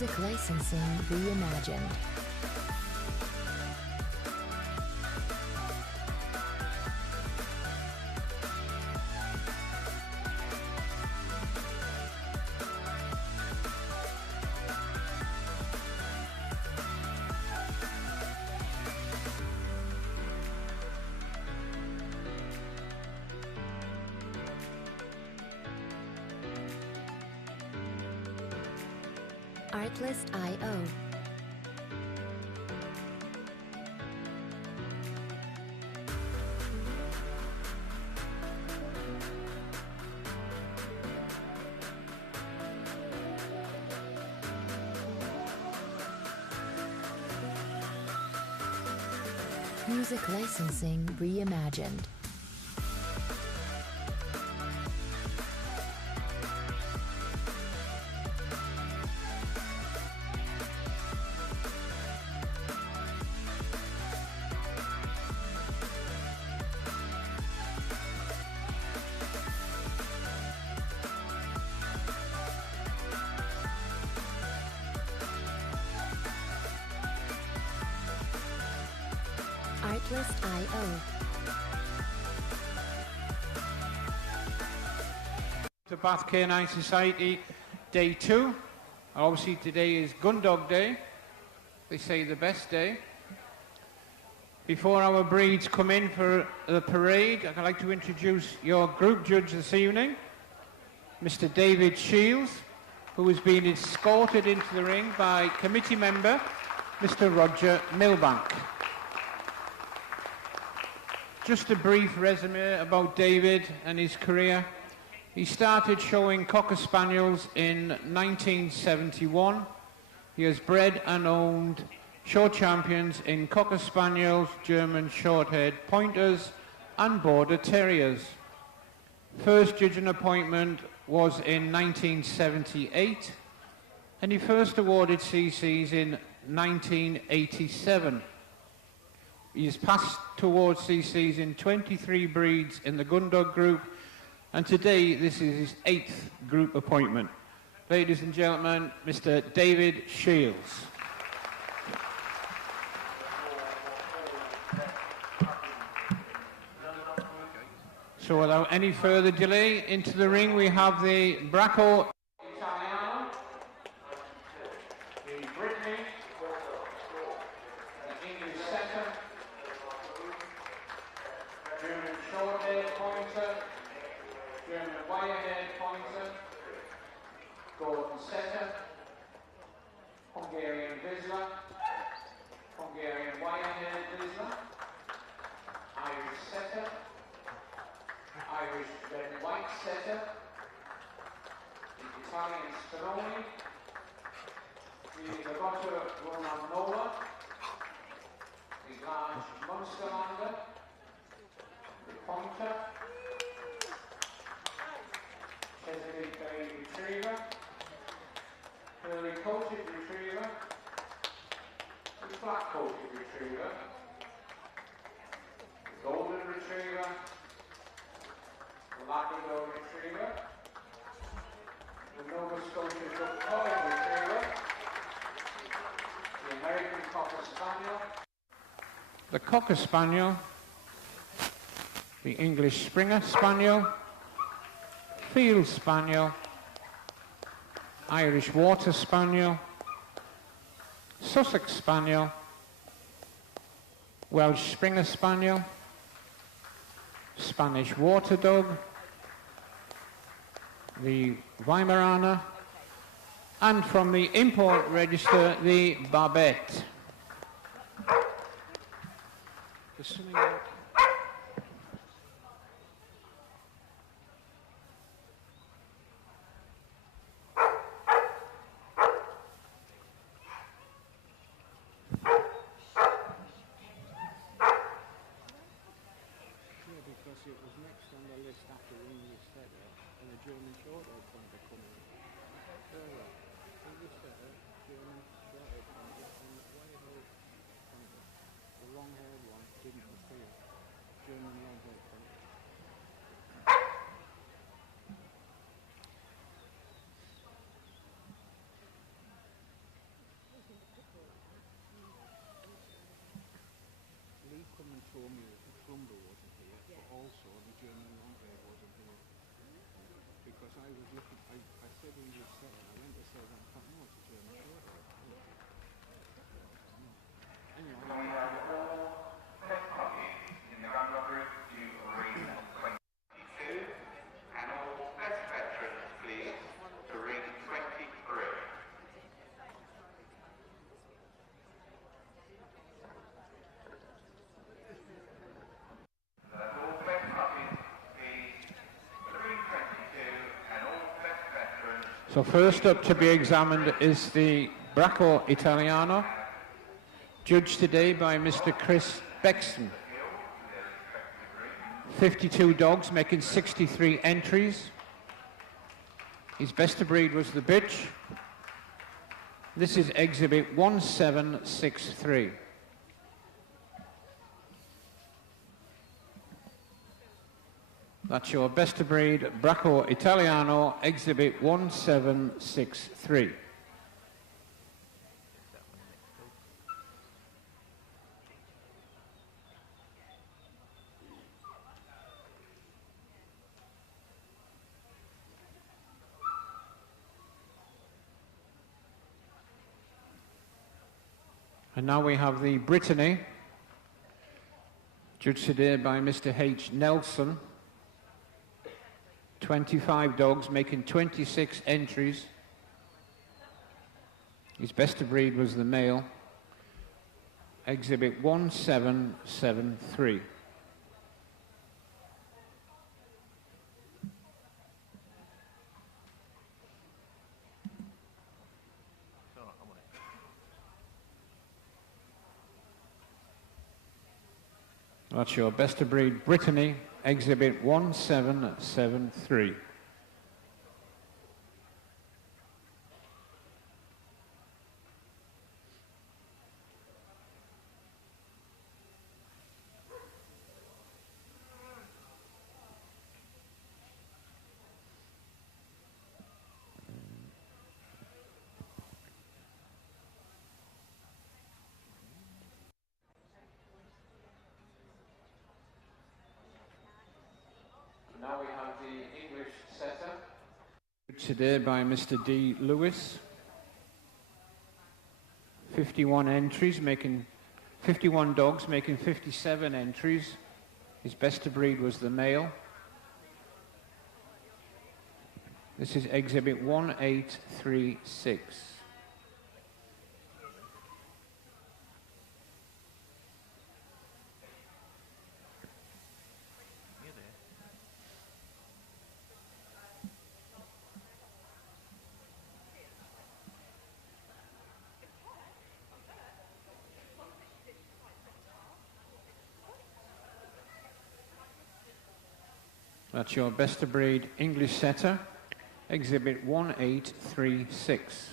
Music licensing reimagined. Artlist.io. Music licensing reimagined. Artlist.io. To Bath Canine Society, Day 2. Obviously today is Gundog Day. They say the best day. Before our breeds come in for the parade, I'd like to introduce your group judge this evening, Mr. David Shields, who has been escorted into the ring by committee member, Mr. Roger Milbank. Just a brief resume about David and his career. He started showing Cocker Spaniels in 1971. He has bred and owned show champions in Cocker Spaniels, German Shorthaired Pointers and Border Terriers. First judging appointment was in 1978 and he first awarded CCs in 1987. He has passed towards CCs in 23 breeds in the Gundog group, and today this is his 8th group appointment. Ladies and gentlemen, Mr. David Shields. So without any further delay, into the ring we have the Bracco Italiano, the Brittany, the English setter, German Shorthaired Pointer, German Wirehaired Pointer, Golden Setter, Hungarian Vizsla, Hungarian Wirehaired Vizsla, Irish Setter, Irish Red and White Setter, the Italian Speroni, the Labrador Retriever, the large Munsterlander, the Pointer, Chesapeake Bay Retriever, Curly Coated Retriever, the Black Coated Retriever, the Golden Retriever, the Labrador Retriever, the Nova Scotia Shorthaired Retriever, the American Cocker Spaniel, the Cocker Spaniel, the English Springer Spaniel, Field Spaniel, Irish Water Spaniel, Sussex Spaniel, Welsh Springer Spaniel, Spanish Water Dog, the Weimaraner, and from the import register, the Barbette. Because it was next on the list after the English setter and the German Shorthaired Pointer coming in. English setter, German Shorthaired Pointer, and the Wirehaired Pointer. The long-haired one didn't appear. was looking, I said English setter. I went to say that, I thought, no, it's a German Shorthaired. Anyway, Can we have all test puppies in the Gundog group to ring 22 and all test veterans, please, to ring 23. That's all test puppies, please, to ring 22 and all test veterans. so first up to be examined is the Bracco Italiano, judged today by Mr. Chris Bexton. 52 dogs making 63 entries. His best of breed was the bitch. This is exhibit 1763. That's your best of breed Bracco Italiano, exhibit 1763. And now we have the Brittany, judged today by Mr. H. Nelson. 25 dogs making 26 entries. His best of breed was the male. Exhibit 1773. That's your best of breed Brittany, exhibit 1773. Now we have the English setter, today by Mr. D. Lewis. 51 entries, making 51 dogs, making 57 entries. His best of breed was the male. This is exhibit 1836. That's your best of breed English setter, exhibit 1836.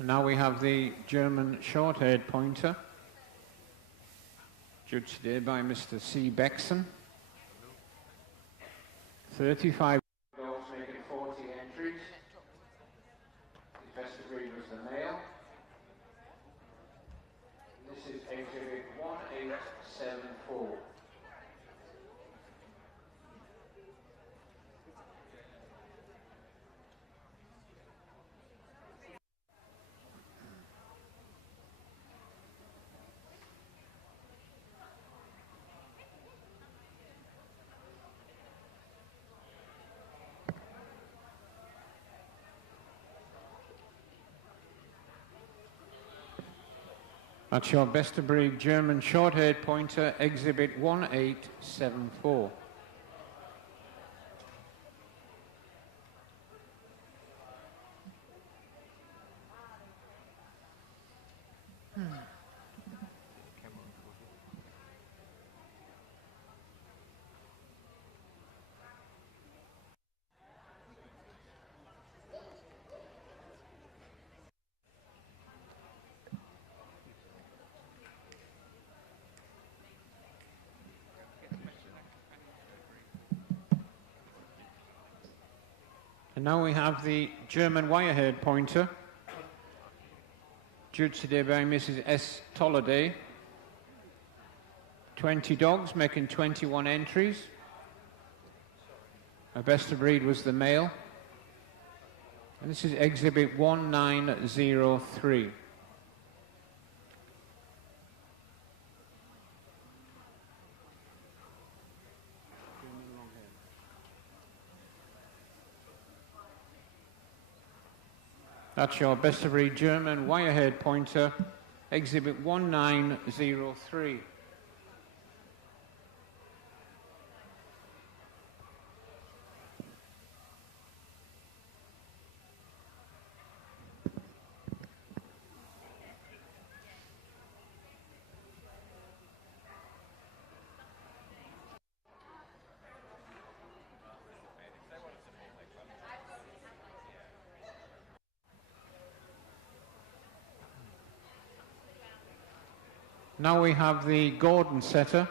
Now we have the German Shorthaired pointer, judged today by Mr. C. Bexon. 35 dogs making 40 entries. His best of breed was the male. This is exhibit 1874. That's your best of breed German Shorthaired pointer, exhibit 1874. And now we have the German Wirehaired pointer, judged today by Mrs. S. Tolliday. 20 dogs, making 21 entries. Our best of breed was the male. And this is exhibit 1903. That's your best of breed German Wirehaired pointer, exhibit 1903. Now we have the Gordon setter,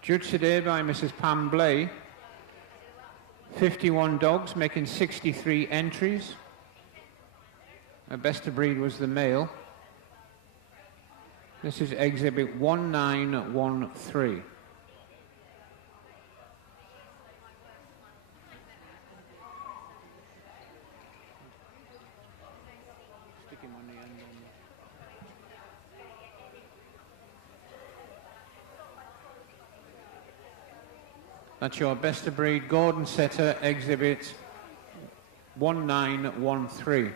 judged today by Mrs. Pam Blay. 51 dogs, making 63 entries. Our best of breed was the male. This is exhibit 1913. That's your best of breed Gordon setter, exhibit 1913.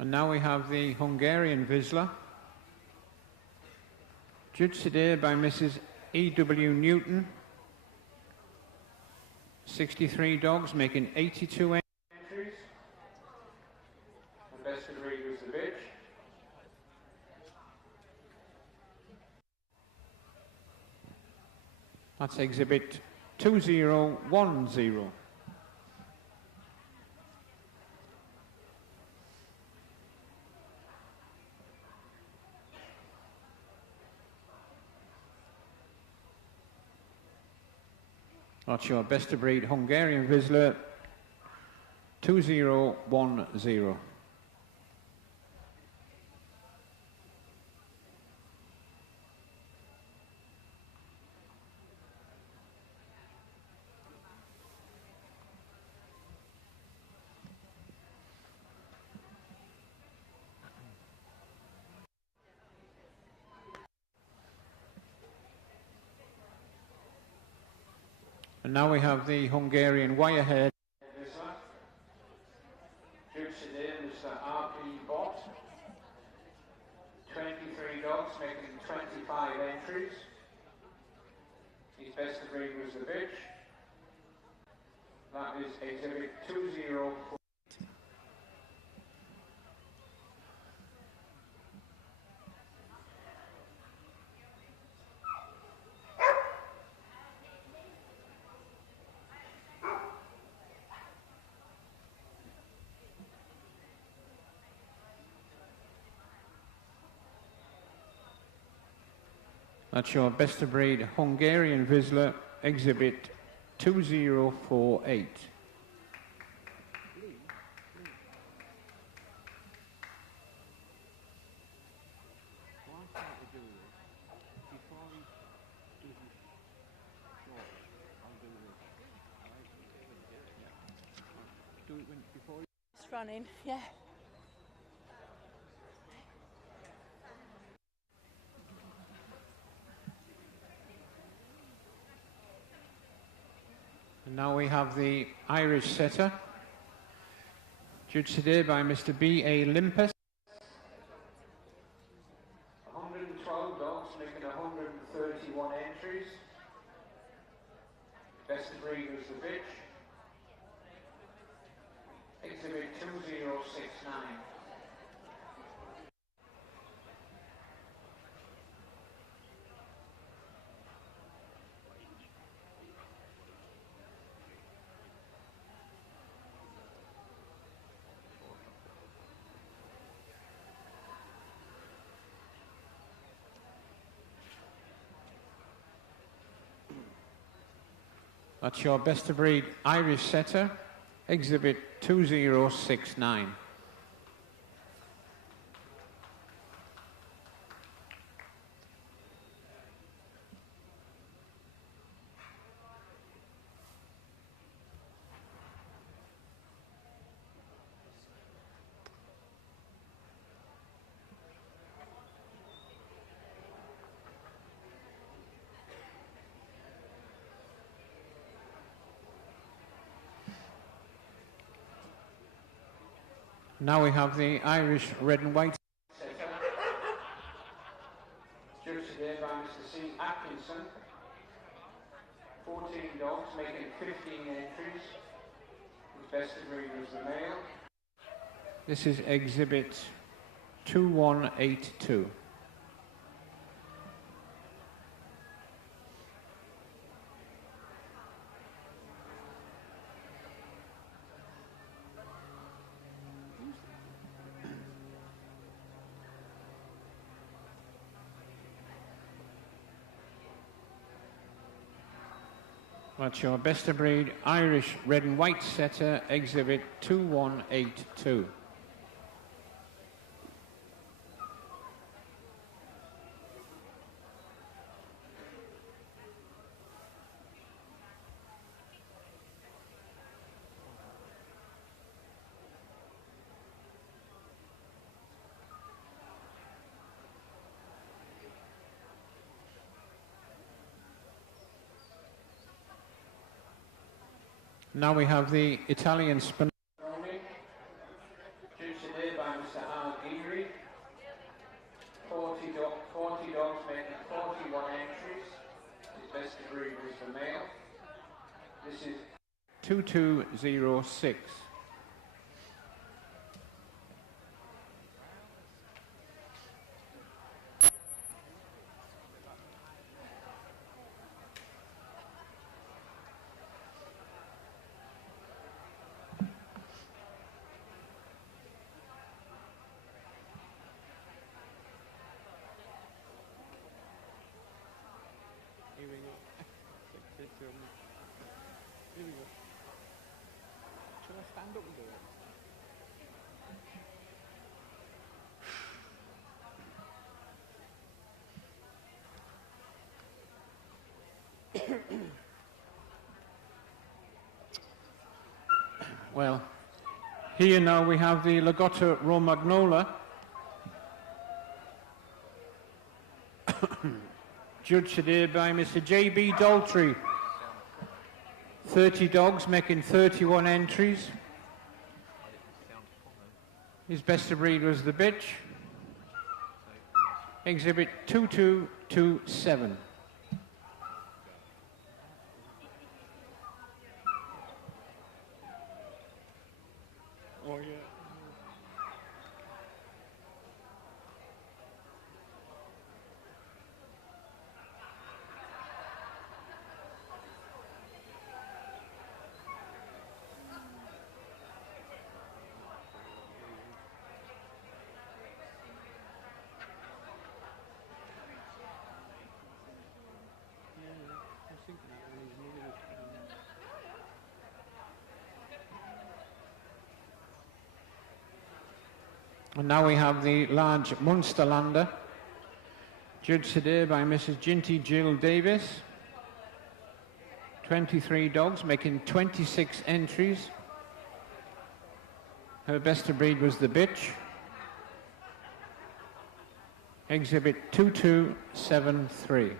And now we have the Hungarian Vizsla, judged today by Mrs. E.W. Newton. 63 dogs, making 82 entries. The best of breed was the bitch. That's exhibit 2010. That's your best of breed Hungarian Vizsla, 2010. And now we have the Hungarian Wirehaired. Judged today, Mr. R.P. Bott. 23 dogs, making 25 entries. His best of breed was the bitch. That is exhibit 204. That's your best of breed Hungarian Vizsla, exhibit 2048. It's running, yeah. And now we have the Irish setter, judged today by Mr. B.A. Limpus. 112 dogs, making 131 entries. Best of breed was the bitch. Exhibit 2069. That's your best of breed Irish setter, exhibit 2069. Now we have the Irish red and white setter. Judged today by Mr. C. Atkinson. 14 dogs, making 15 entries. His best of breed was the male. This is exhibit 2182. That's your best of breed Irish red and white setter, exhibit 2182. Now we have the Italian Spaniel, judged today by Mr. Alan Erie. 40 dogs making 41 entries. His best of breed was the male. This is 2206. Here we go. Shall I stand up and do it? Well, here now we have the Lagotto Romagnola. Judged today by Mr. J.B. Daltrey. 30 dogs making 31 entries. His best of breed was the bitch. Exhibit 2227. Oh yeah. And now we have the large Munsterlander, judged today by Mrs. Ginty Jill Davis. 23 dogs, making 26 entries. Her best of breed was the bitch. Exhibit 2273.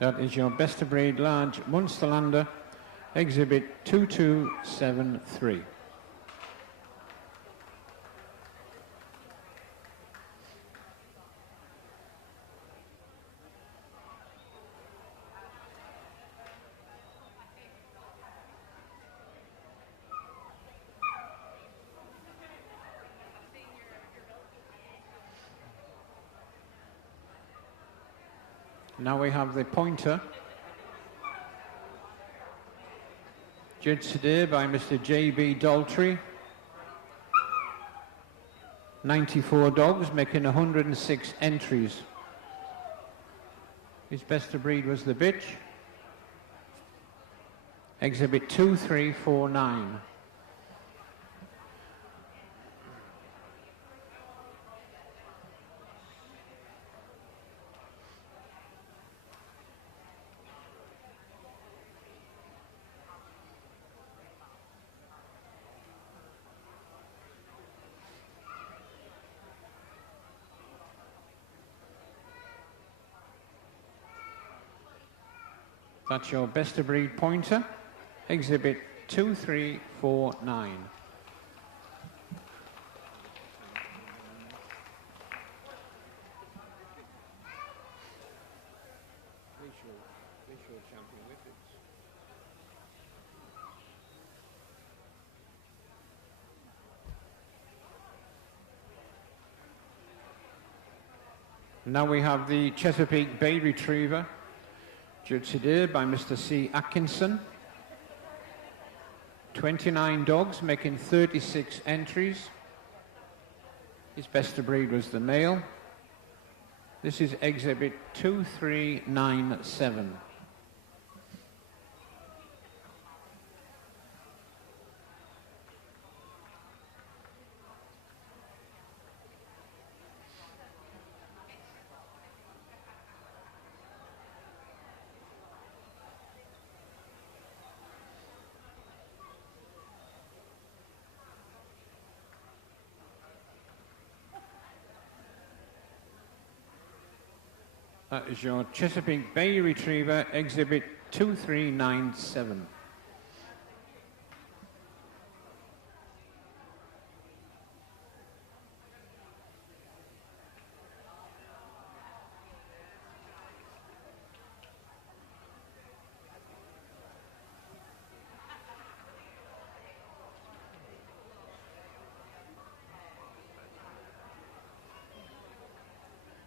That is your best of breed large Munsterlander, exhibit 2273. Now we have the pointer. Judged today by Mr. J.B. Daltrey. 94 dogs, making 106 entries. His best of breed was the bitch. Exhibit 2349. That's your best of breed pointer. Exhibit 2349. Now we have the Chesapeake Bay Retriever, judged today by Mr. C. Atkinson. 29 dogs, making 36 entries. His best of breed was the male. This is exhibit 2397. That is your Chesapeake Bay Retriever, exhibit 2397.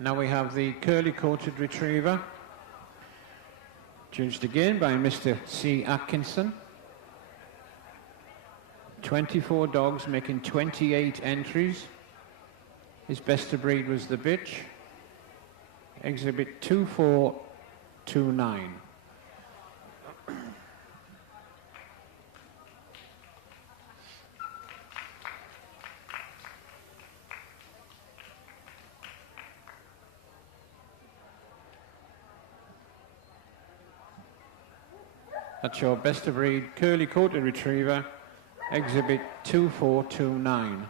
Now we have the curly-coated retriever, judged again by Mr. C. Atkinson. 24 dogs, making 28 entries. His best of breed was the bitch. Exhibit 2429. That's your best of breed curly-coated retriever, exhibit 2429.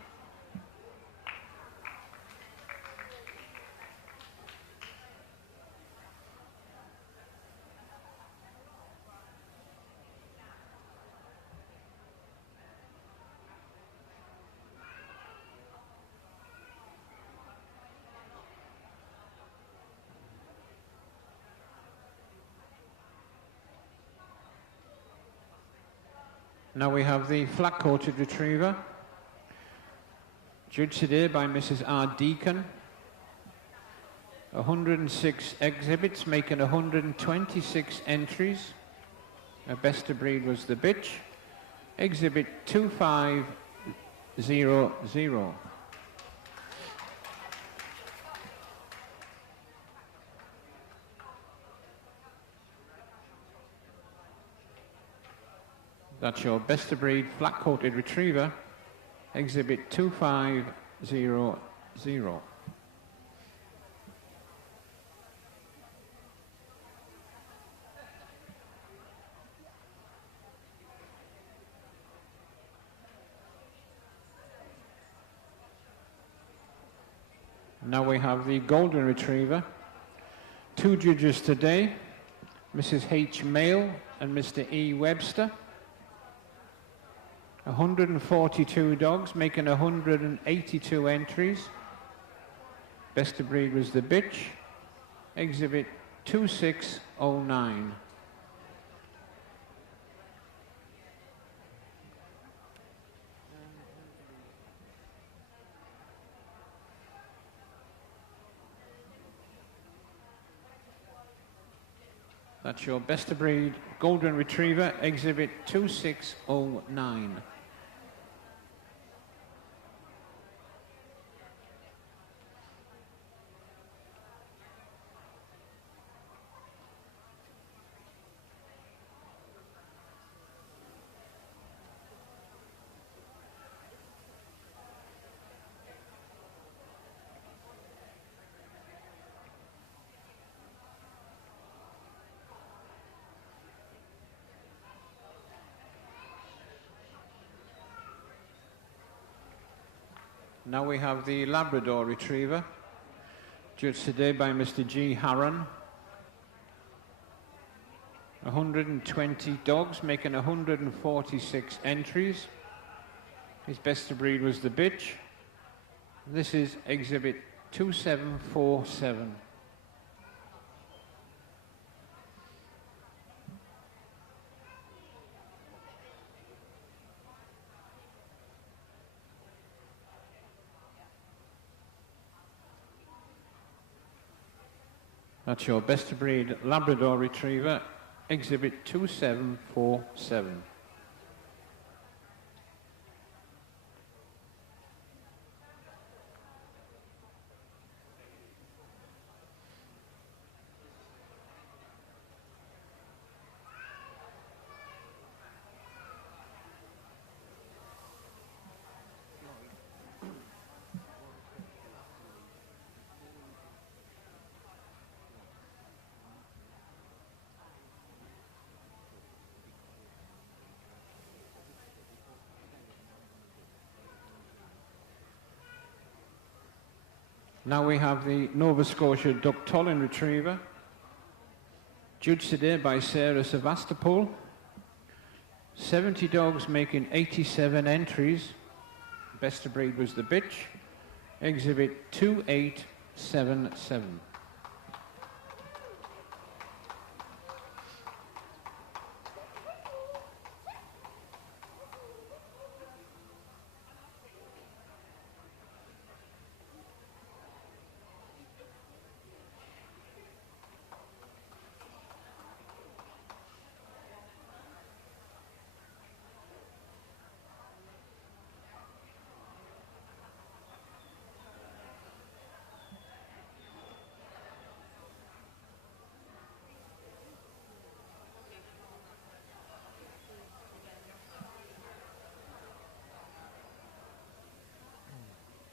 Now we have the flat-coated retriever, judged today by Mrs. R. Deacon. 106 exhibits, making 126 entries. Her best of breed was the bitch. Exhibit 2500. That's your best of breed flat-coated retriever, exhibit 2500. Now we have the golden retriever. Two judges today, Mrs. H. Mail and Mr. E. Webster. 142 dogs, making 182 entries. Best of breed was the bitch. Exhibit 2609. That's your best of breed Golden Retriever, exhibit 2609. Now we have the Labrador Retriever, judged today by Mr. G. Harron. 120 dogs, making 146 entries. His best of breed was the bitch. This is exhibit 2747. That's your best of breed Labrador Retriever, exhibit 2747. Now we have the Nova Scotia Ductolin Retriever, judged today by Sarah Sevastopol. 70 dogs making 87 entries. Best of breed was the bitch. Exhibit 2877.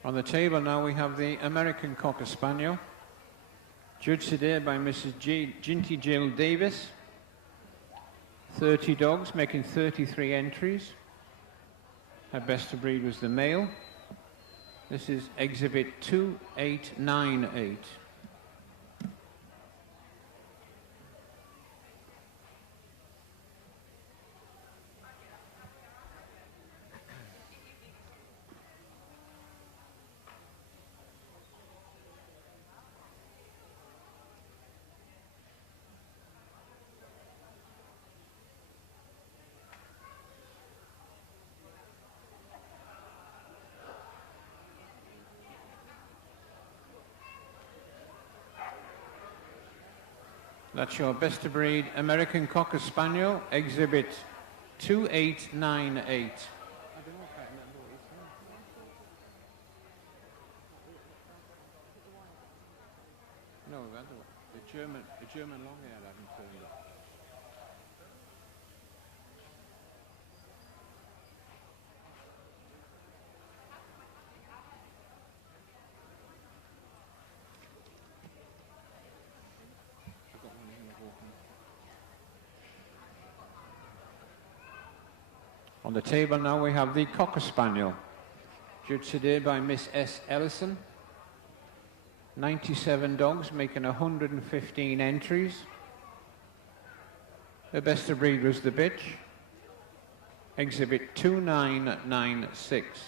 On the table now we have the American Cocker Spaniel, judged today by Mrs. Ginty Jill Davis. 30 dogs, making 33 entries. Her best of breed was the male. This is exhibit 2898. That's your best of breed American Cocker Spaniel, exhibit 2898. No, the German long-haired haven't turned up. On the table now we have the Cocker Spaniel, judged today by Miss S. Ellison. 97 dogs, making 115 entries. The best of breed was the bitch. Exhibit 2996.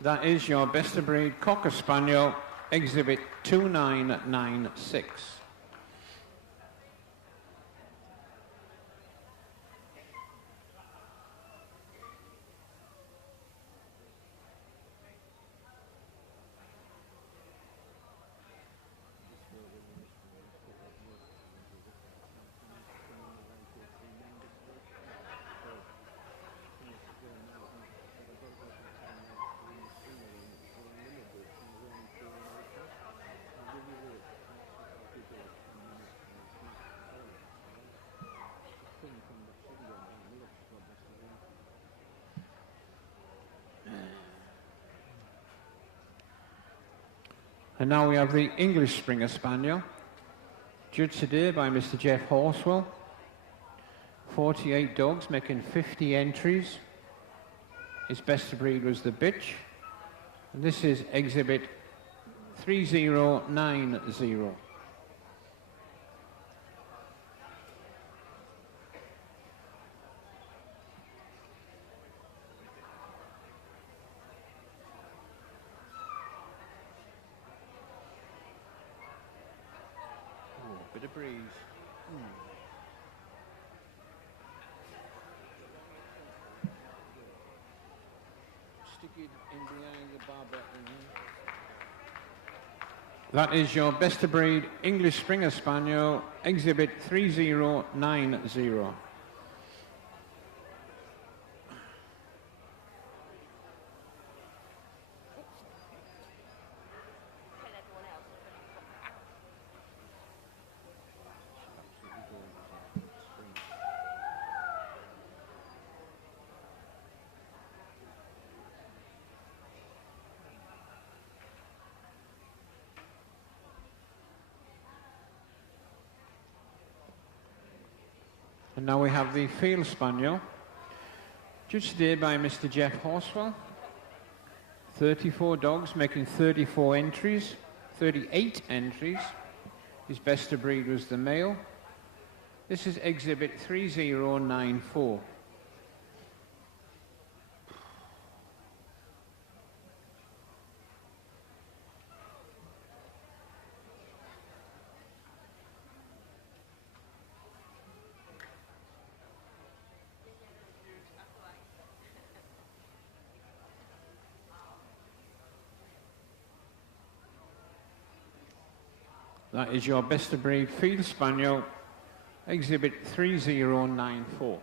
That is your best of breed Cocker Spaniel, exhibit 2996. And now we have the English Springer Spaniel, judged today by Mr. Jeff Horswell. 48 dogs making 50 entries. His best of breed was the bitch. And this is exhibit 3090. Bit of breeze. Stick it in behind the barber. That is your best of breed English Springer Spaniel, exhibit 3090. And now we have the Field Spaniel, judged today by Mr. Jeff Horswell. 34 dogs making 34 entries, 38 entries. His best of breed was the male. This is exhibit 3094. That is your best of breed Field Spaniel, exhibit 3094.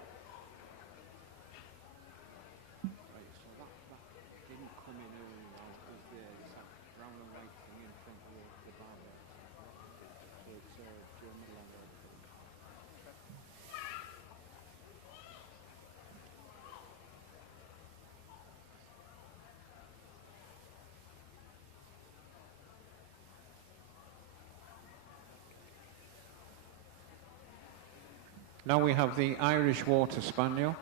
Now we have the Irish Water Spaniel,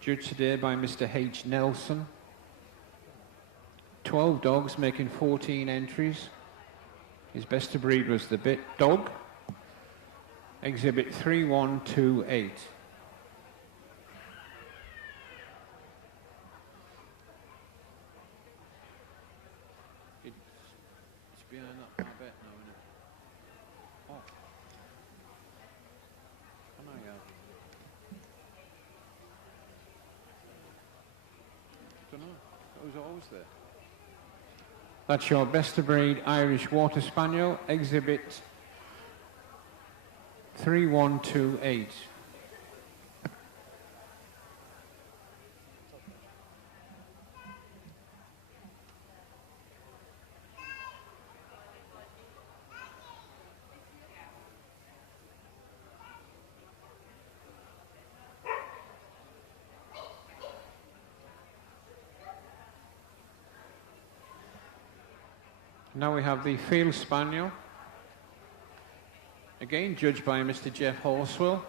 judged today by Mr. H. Nelson. 12 dogs making 14 entries. His best of breed was the bit dog, exhibit 3128. It's behind that barbette now, isn't it? Oh. That was always there. That's your best of breed Irish Water Spaniel, exhibit 3128. Now we have the Field Spaniel, again judged by Mr. Jeff Horswell.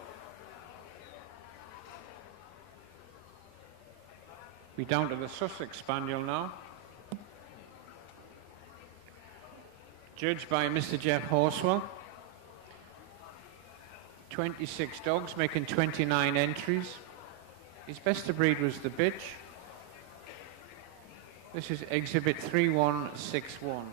We're down to the Sussex Spaniel now, judged by Mr. Jeff Horswell. 26 dogs making 29 entries. His best of breed was the bitch. This is exhibit 3161.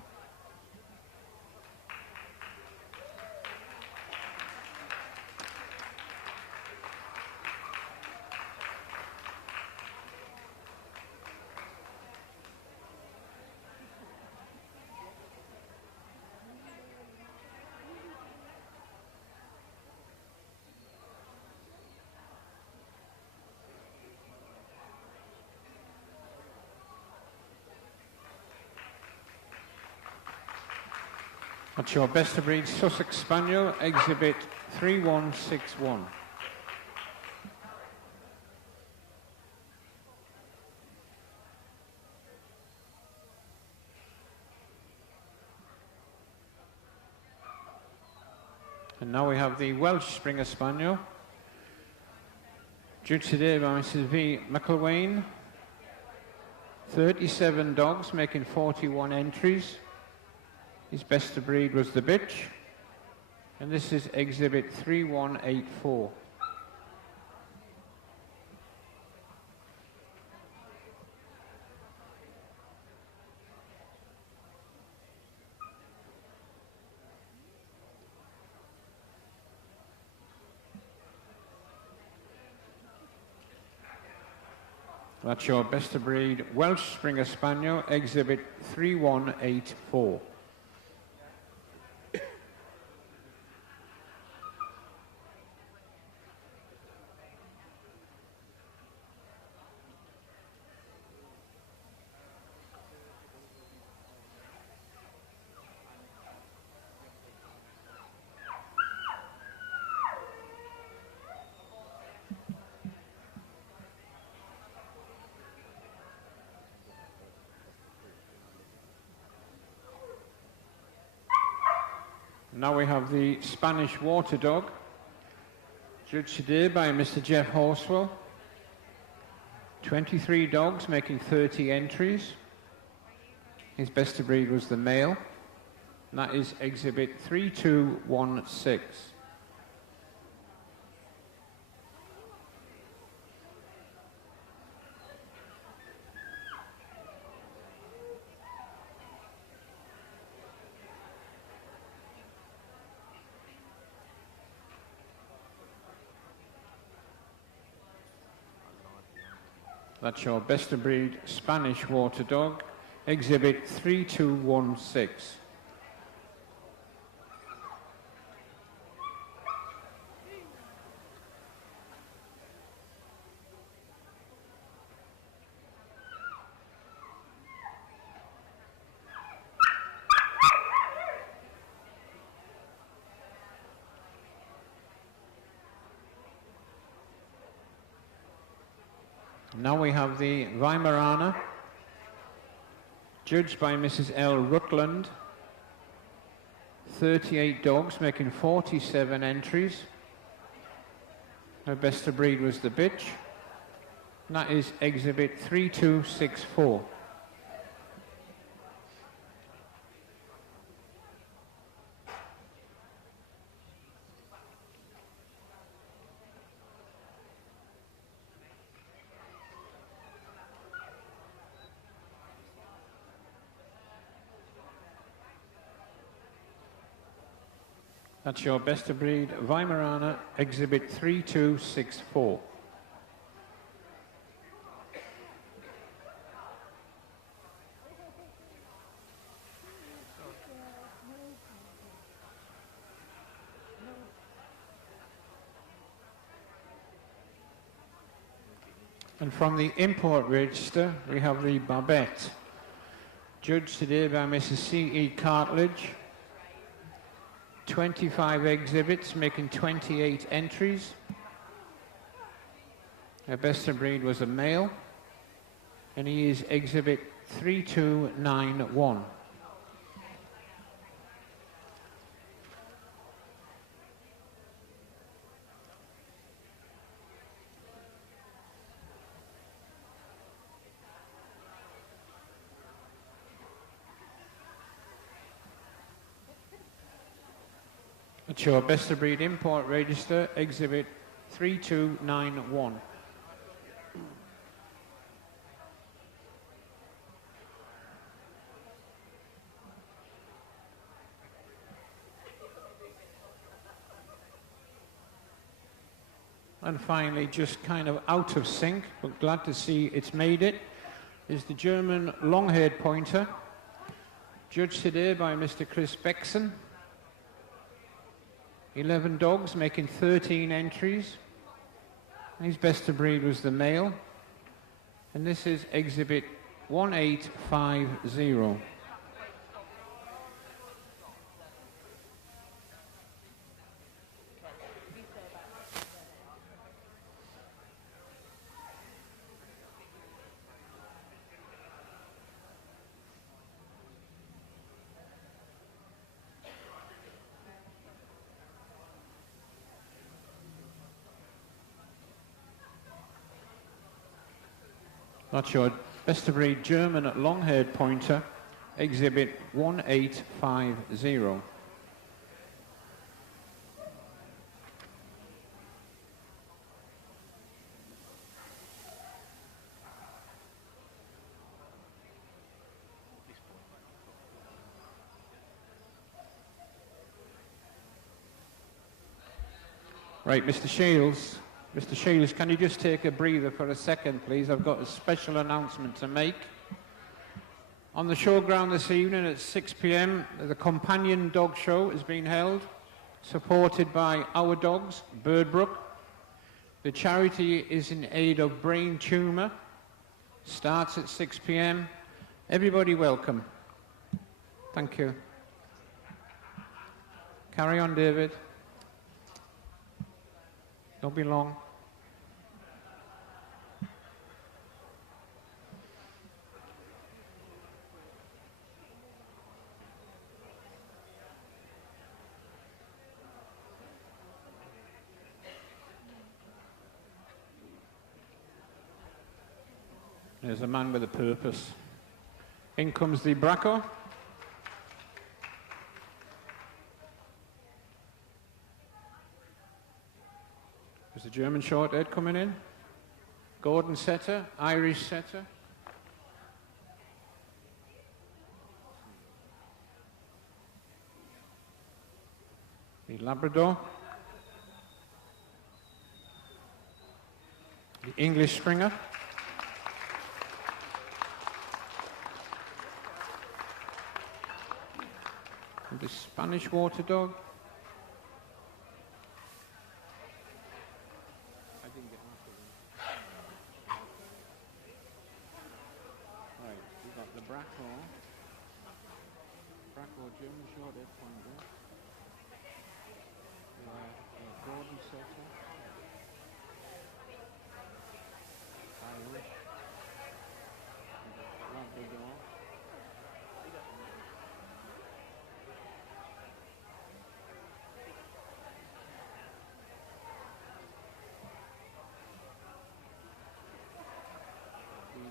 That's your best of breed Sussex Spaniel, exhibit 3161. And now we have the Welsh Springer Spaniel, judged today by Mrs. V. McIlwain. 37 dogs, making 41 entries. His best of breed was the bitch, and this is exhibit 3184. That's your best of breed Welsh Springer Spaniel, exhibit 3184. Now we have the Spanish Water Dog, judged today by Mr. Jeff Horswell. 23 dogs, making 30 entries. His best of breed was the male, and that is exhibit 3216. That's your best of breed Spanish Water Dog, exhibit 3216. Now we have the Weimaraner, judged by Mrs. L. Rutland. 38 dogs, making 47 entries. Her best of breed was the bitch. And that is exhibit 3264. That's your best of breed Weimaraner, exhibit 3264. And from the import register, we have the Barbette, judged today by Mrs. C.E. Cartledge. 25 exhibits, making 28 entries. Her best of breed was a male, and he is exhibit 3291. It's your best of breed import register, exhibit 3291. and finally just kind of out of sync, but glad to see it's made it, is the German long-haired pointer, judged today by Mr. Chris Bexon. 11 dogs making 13 entries. His best of breed was the male, and this is exhibit 1850. That's your best of breed German long-haired pointer, exhibit 1850. Right, Mr. Shields. Mr. Shields, can you just take a breather for a second, please? I've got a special announcement to make. On the showground this evening at 6 p.m, the companion dog show is being held, supported by Our Dogs, Birdbrook. The charity is in aid of brain tumour. Starts at 6 p.m. Everybody welcome. Thank you. Carry on, David. Don't be long. There's a man with a purpose. In comes the Bracco. There's the German Shorthaired coming in. Gordon setter, Irish setter. The Labrador. The English Stringer. And the Spanish Water Dog. Right, we've got the Bracco German Shorthaired pointer. The Gordon setter. Irish. Labrador.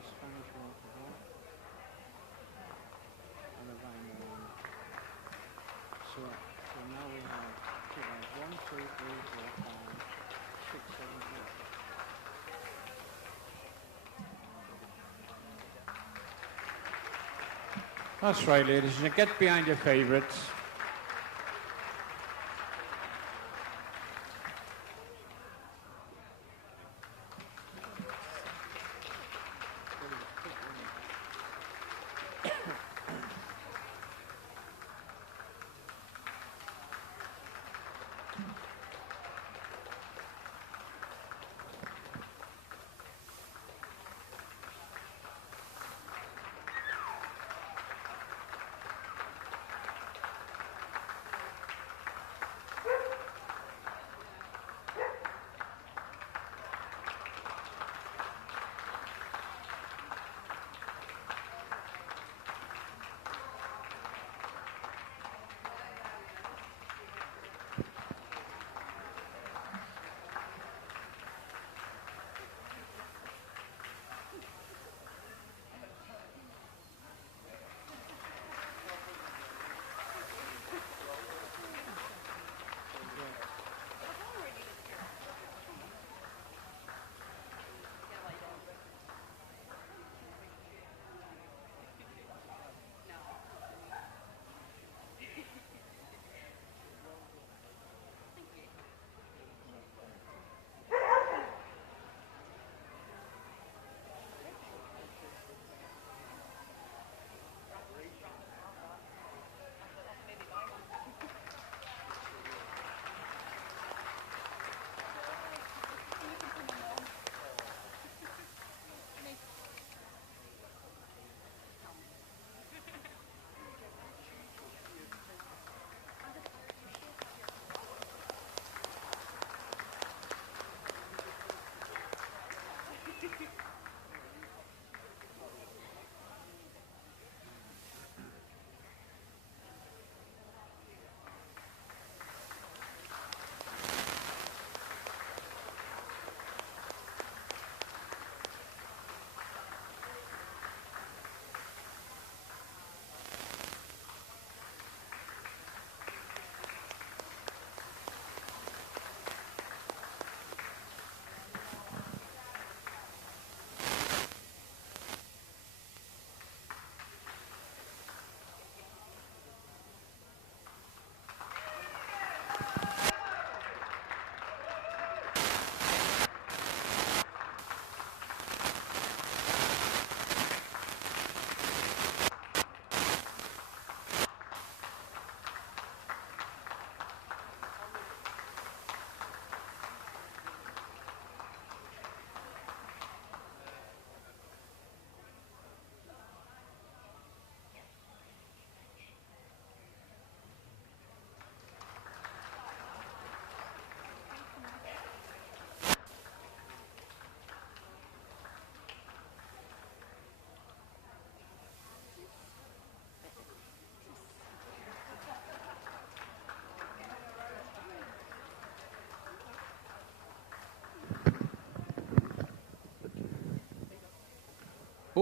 Spanish Water Dog and a Weimaraner. So now we have 1, 2, 3, 4, 5, 6, 7, 8. That's right, ladies and gentlemen. Get behind your favourites.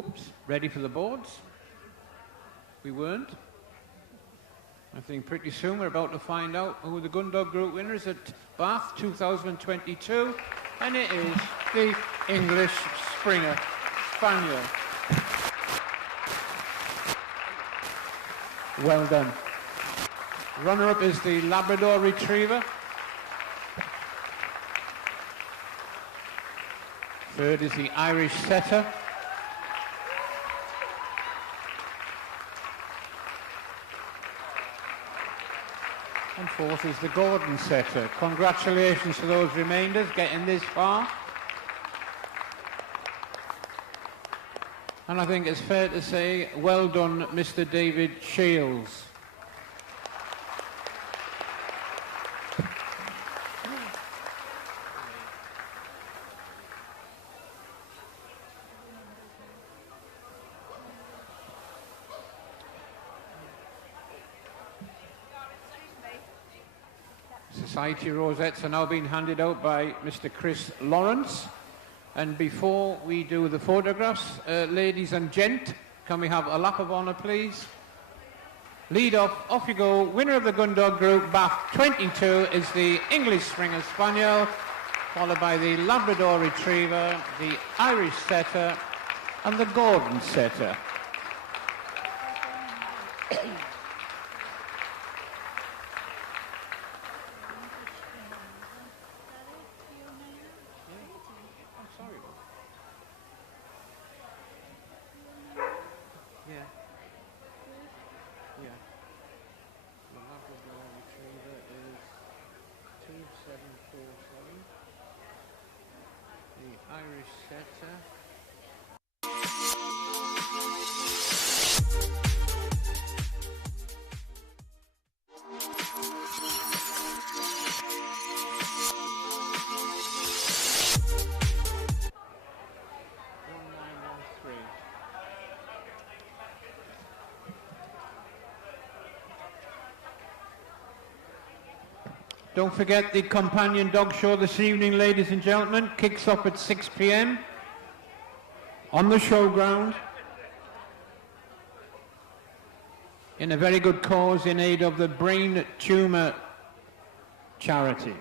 Oops, ready for the boards? We weren't. I think pretty soon we're about to find out who the Gundog Group winner is at Bath 2022, and it is the English Springer Spaniel. Well done. Runner-up is the Labrador Retriever. Third is the Irish Setter. And fourth is the Gordon Setter. Congratulations to those remainders getting this far. And I think it's fair to say, well done, Mr. David Shields. Society rosettes are now being handed out by Mr. Chris Lawrence. And before we do the photographs, ladies and gent, can we have a lap of honour, please? Lead off you go. Winner of the Gundog Group, Bath 22, is the English Springer Spaniel, followed by the Labrador Retriever, the Irish Setter, and the Gordon Setter. Irish Setter. Don't forget the companion dog show this evening, ladies and gentlemen. Kicks off at 6 p.m. on the showground in a very good cause in aid of the brain tumour charity.